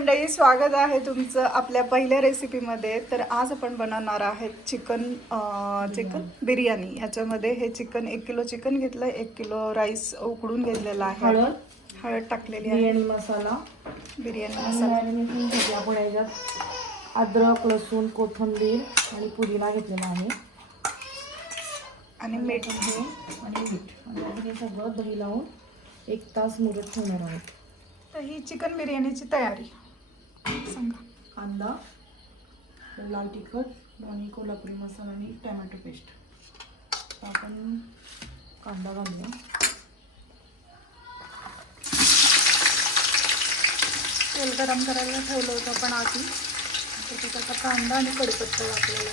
मंडळी स्वागत आहे तुमचं आपल्या पहिल्या रेसिपीमध्ये तर आज आपण बनवणार आहेत चिकन चिकन बिर्याणी. याच्यामध्ये हे चिकन एक किलो चिकन घेतलं एक किलो राईस उकडून घेतलेला आहे. हळद. हळद टाकलेली आहे. बिर्याणी मसाला. बिर्याणी मसाला. आपण याच्यात अद्रक लसूण कोथिंबीर आणि पुदिना घेतलेला आहे. आणि मीठ. आणि मीठ. हे सगळं दही लावून एक तास मुरत ठेवणार आहोत. तर ही चिकन बिर्याणीची तयारी. सांगा. कांदा लाल तिखट आणि कोल्हापुरी मसाला आणि टॅमॅटो पेस्ट. आपण कांदा घालूया. तेल गरम करायला ठेवलं होतं आपण आधी. त्याच्यात आता कांदा आणि कढीपत्ता आपल्याला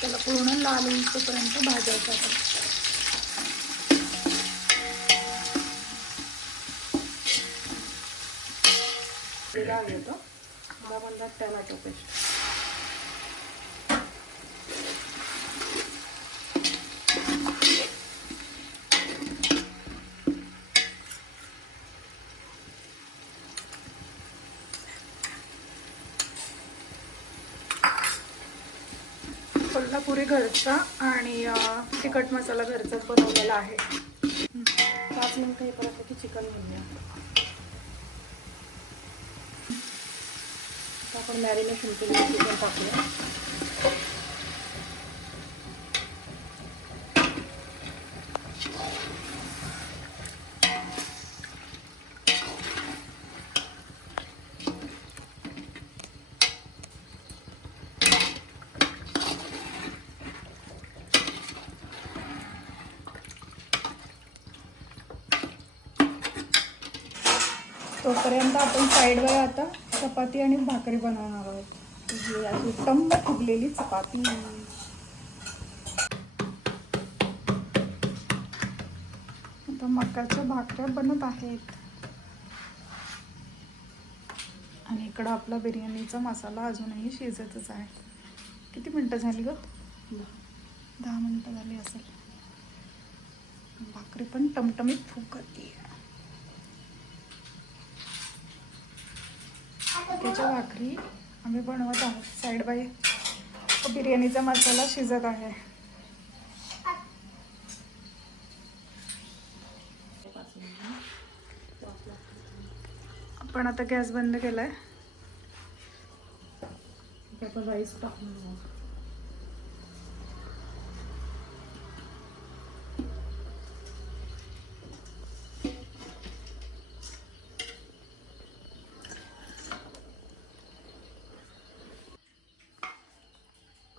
त्याला पूर्ण लाल होईपर्यंत भाजायचं आपण. तेला घेतो. मला म्हणतात त्यात टॅमॅटो पेस्ट. कोल्हापुरी घरचा आणि तिखट मसाला घरचाच बनवलेला आहे. पाच मिनिटं हे परत की चिकन घालूया आपण मॅरिनेशन केलेलं चिकन टाकूया. तोपर्यंत आपण साईडवर आता. चपाती आणि भाकरी बनवणार आहोत. ही अशी टंब फुगलेली चपाती. आता मकाच्या भाकऱ्या बनत आहेत. आणि इकडं आपला बिर्याणीचा मसाला अजूनही शिजतच आहे. किती मिनटं झाली ग? दहा मिनटं झाली असेल. भाकरी पण टमटमीत फुगती त्याच्या भाकरी आम्ही बनवत आहोत. साईड बाय बिर्याणीचा मसाला शिजत आहे. आपण आता गॅस बंद केलाय. आपण राईस टाकून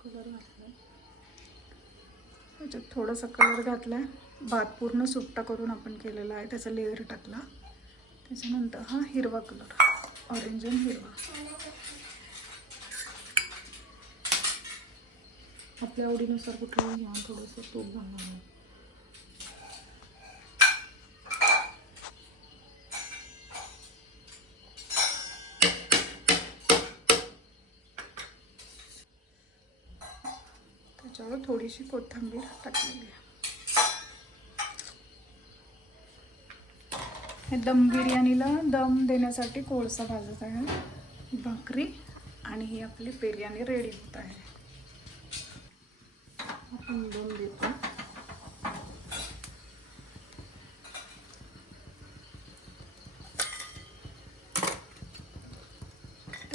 कलर घातला त्याच्यात थोडासा कलर घातला आहे भात पूर्ण सुट्टा करून आपण केलेला आहे. त्याचा लेअर टाकला. त्याच्यानंतर हा हिरवा कलर ऑरेंज आणि हिरवा. आपल्या आवडीनुसार कुठलाही घ्या. थोडंसं तूप घालणार आहे. त्याच्यावर थोडीशी कोथिंबीर टाकलेली आहे. हे दम बिर्याणीला दम देण्यासाठी कोळसा भाजत आहे. भाकरी आणि ही आपली बिर्याणी रेडी होत आहे. आपण दम देतो.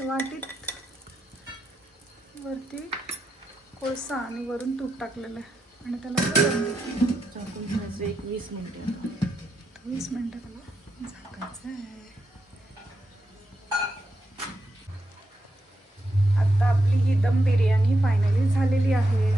वाटीत वरती कोळसा आणि वरून तूप टाकलेलं आहे. आणि त्याला एक वीस मिनिटं. वीस मिनटं त्याला झाकायचं आहे. आता आपली ही दम बिर्याणी फायनली झालेली आहे.